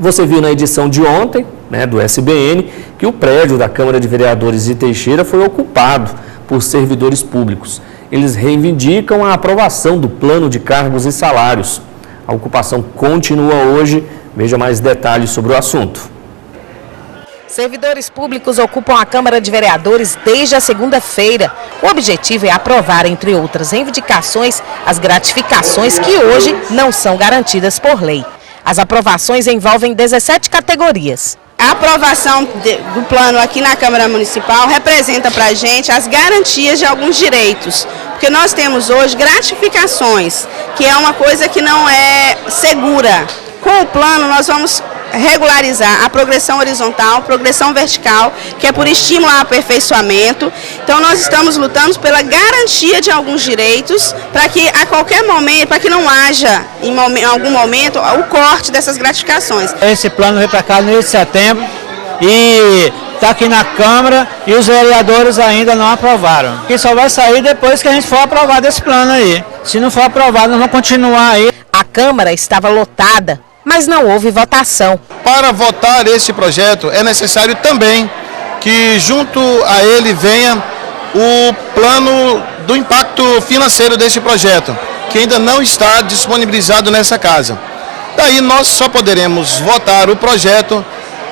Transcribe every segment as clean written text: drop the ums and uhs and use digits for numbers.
Você viu na edição de ontem, né, do SBN, que o prédio da Câmara de Vereadores de Teixeira foi ocupado por servidores públicos. Eles reivindicam a aprovação do plano de cargos e salários. A ocupação continua hoje. Veja mais detalhes sobre o assunto. Servidores públicos ocupam a Câmara de Vereadores desde a segunda-feira. O objetivo é aprovar, entre outras reivindicações, as gratificações que hoje não são garantidas por lei. As aprovações envolvem 17 categorias. A aprovação do plano aqui na Câmara Municipal representa para a gente as garantias de alguns direitos. Porque nós temos hoje gratificações, que é uma coisa que não é segura. Com o plano nós vamos regularizar a progressão horizontal, progressão vertical, que é por estímulo ao aperfeiçoamento. Então nós estamos lutando pela garantia de alguns direitos, para que a qualquer momento, para que não haja em algum momento o corte dessas gratificações. Esse plano veio para cá no mês de setembro e está aqui na Câmara e os vereadores ainda não aprovaram. Que só vai sair depois que a gente for aprovado esse plano aí. Se não for aprovado, nós vamos continuar aí. A Câmara estava lotada, mas não houve votação. Para votar esse projeto é necessário também que junto a ele venha o plano do impacto financeiro desse projeto, que ainda não está disponibilizado nessa casa. Daí nós só poderemos votar o projeto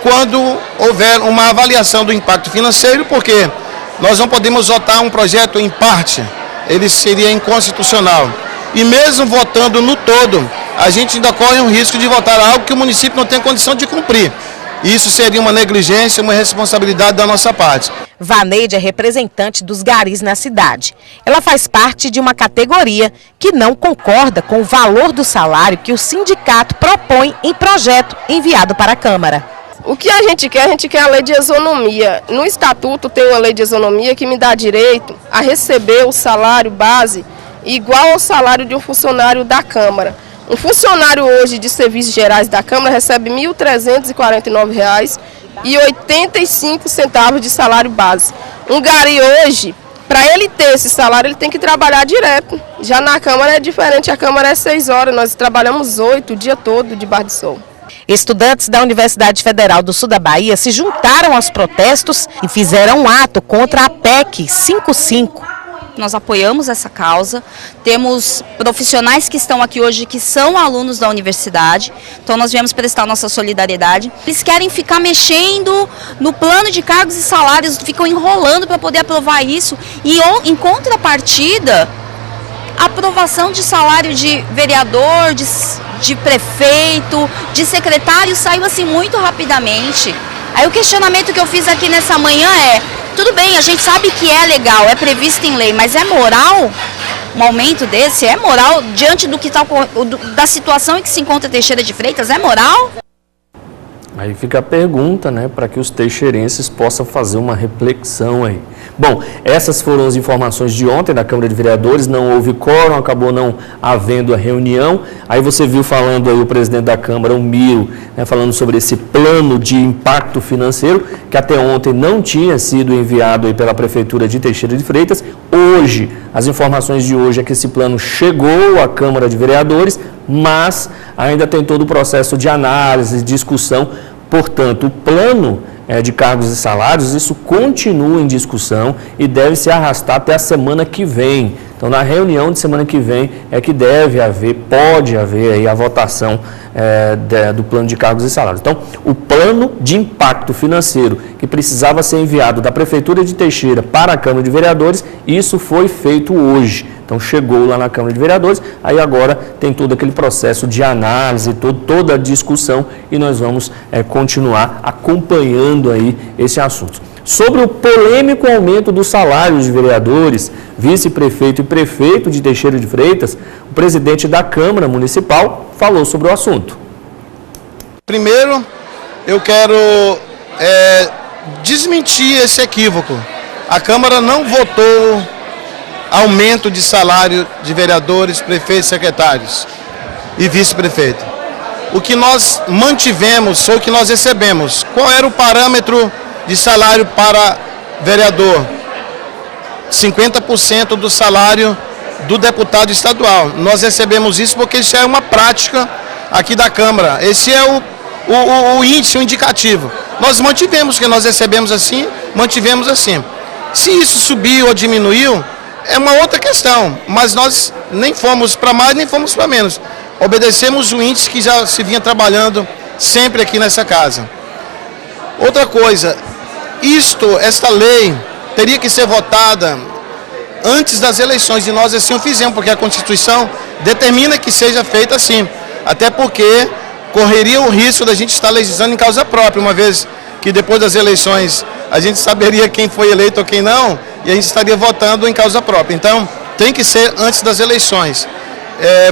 quando houver uma avaliação do impacto financeiro, porque nós não podemos votar um projeto em parte, ele seria inconstitucional. E mesmo votando no todo, a gente ainda corre um risco de votar algo que o município não tem condição de cumprir. Isso seria uma negligência, uma irresponsabilidade da nossa parte. Vaneide é representante dos garis na cidade. Ela faz parte de uma categoria que não concorda com o valor do salário que o sindicato propõe em projeto enviado para a Câmara. O que a gente quer a lei de isonomia. No estatuto tem uma lei de isonomia que me dá direito a receber o salário base igual ao salário de um funcionário da Câmara. Um funcionário hoje de serviços gerais da Câmara recebe R$ 1.349,85 de salário base. Um gari hoje, para ele ter esse salário, ele tem que trabalhar direto. Já na Câmara é diferente, a Câmara é 6 horas, nós trabalhamos 8 o dia todo debaixo do sol. Estudantes da Universidade Federal do Sul da Bahia se juntaram aos protestos e fizeram um ato contra a PEC 55. Nós apoiamos essa causa, temos profissionais que estão aqui hoje que são alunos da universidade, então nós viemos prestar nossa solidariedade. Eles querem ficar mexendo no plano de cargos e salários, ficam enrolando para poder aprovar isso e em contrapartida, a aprovação de salário de vereador, de prefeito, de secretário saiu assim muito rapidamente. Aí o questionamento que eu fiz aqui nessa manhã é: tudo bem, a gente sabe que é legal, é previsto em lei, mas é moral um aumento desse? É moral diante do que da situação em que se encontra Teixeira de Freitas? É moral? Aí fica a pergunta, né, para que os teixeirenses possam fazer uma reflexão aí. Bom, essas foram as informações de ontem da Câmara de Vereadores, não houve quórum, acabou não havendo a reunião. Aí você viu falando aí o presidente da Câmara, o Miro, né, falando sobre esse plano de impacto financeiro, que até ontem não tinha sido enviado aí pela Prefeitura de Teixeira de Freitas. Hoje, as informações de hoje é que esse plano chegou à Câmara de Vereadores, mas ainda tem todo o processo de análise, discussão. Portanto, o plano de cargos e salários, isso continua em discussão e deve se arrastar até a semana que vem. Então, na reunião de semana que vem é que pode haver aí a votação do plano de cargos e salários. Então, o plano de impacto financeiro que precisava ser enviado da Prefeitura de Teixeira para a Câmara de Vereadores, isso foi feito hoje. Então, chegou lá na Câmara de Vereadores, aí agora tem todo aquele processo de análise, toda a discussão e nós vamos continuar acompanhando aí esse assunto. Sobre o polêmico aumento dos salários de vereadores, vice-prefeito e prefeito de Teixeira de Freitas, o presidente da Câmara Municipal falou sobre o assunto. Primeiro, eu quero desmentir esse equívoco. A Câmara não votou aumento de salário de vereadores, prefeitos, secretários e vice-prefeito. O que nós mantivemos foi o que nós recebemos. Qual era o parâmetro de salário para vereador? 50% do salário do deputado estadual. Nós recebemos isso porque isso é uma prática aqui da Câmara. Esse é o índice, o indicativo. Nós mantivemos, porque nós recebemos assim, mantivemos assim. Se isso subiu ou diminuiu, é uma outra questão, mas nós nem fomos para mais, nem fomos para menos. Obedecemos o índice que já se vinha trabalhando sempre aqui nessa casa. Outra coisa, esta lei teria que ser votada antes das eleições, e nós assim o fizemos, porque a Constituição determina que seja feita assim, até porque correria o risco da gente estar legislando em causa própria, uma vez que depois das eleições a gente saberia quem foi eleito ou quem não, e a gente estaria votando em causa própria. Então, tem que ser antes das eleições.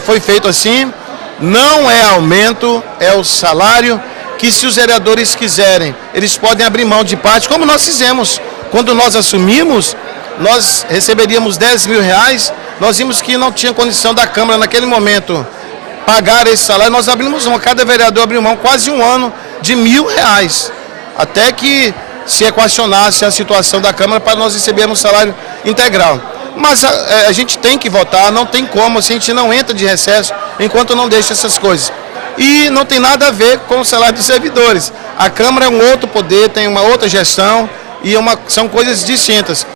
Foi feito assim, não é aumento, é o salário, que se os vereadores quiserem, eles podem abrir mão de parte, como nós fizemos. Quando nós assumimos, nós receberíamos 10 mil reais, nós vimos que não tinha condição da Câmara naquele momento pagar esse salário, nós abrimos mão, cada vereador abriu mão quase um ano de R$1.000, até que se equacionasse a situação da Câmara para nós recebermos salário integral. Mas a gente tem que votar, não tem como, a gente não entra de recesso enquanto não deixa essas coisas. E não tem nada a ver com o salário dos servidores. A Câmara é um outro poder, tem uma outra gestão e são coisas distintas.